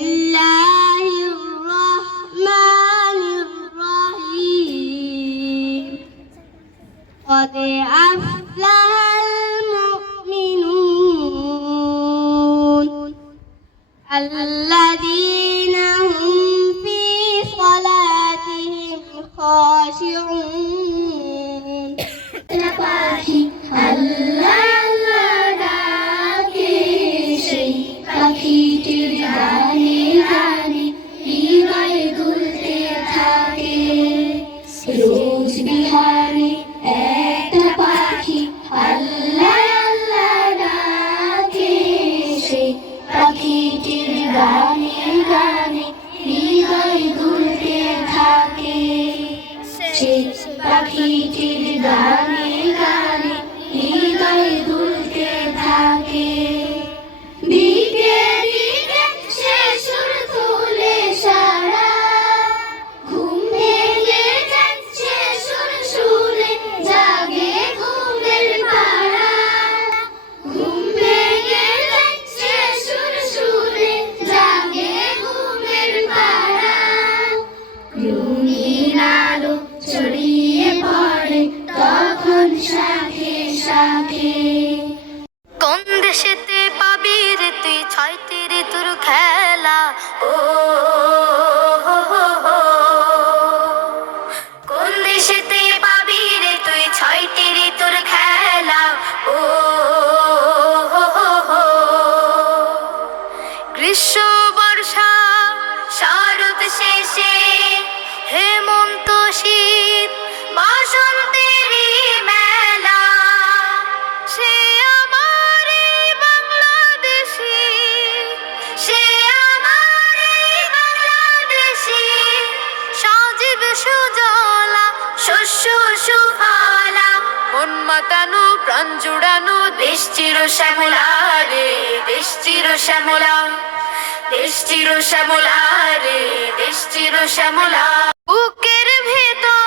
বিসমিল্লাহির রহমানির রহিম قد أفلح المؤمنون الذين هم في صلاتهم خاشعون আল্লাহ আল্লাহ ডাকে সেই পাখিটির গানে গানে হৃদয় দুলতে থাকে রোজ বিহারে একটা পাখি আল্লাহ আল্লাহ ডাকে সেই পাখিটির গানে গানে হৃদয় দুলতে থাকে সেই পাখিটির গানে গানে হৃদয় দুলতে থাকে দিকে দিকে সে সুর তুলে সারা ঘুম ভেঙে যাচ্ছে সুর সুরে জাগে ঘুমের পাড়া ঘুম ভেঙে যাচ্ছে সুর সুরে জাগে ঘুমের পাড়া রঙিন আলো ছড়িয়ে পড়ে তখন শাখে শাখে কোন দেশেতে পাবি রে তুই ছয়টি ঋতুর খেলা ও কোন দেশেতে পাবি রে তুই ছয়টি ঋতুর খেলা ও গ্রীষ্ম বর্ষা শরৎ শেষে হেমন্ত শীত বসন্তেরই মেলা সে আমার এই বাংলাদেশি সে আমার এই বাংলাদেশি সজীব সুজলা শস্য সুফলা মন মাতানো প্রাণ জুড়ানো দেশ চির শ্যামলা রে দেশ চির শ্যামলা দেশ চির শ্যামলা রে দেশ চির শ্যামলা বুকের ভেতর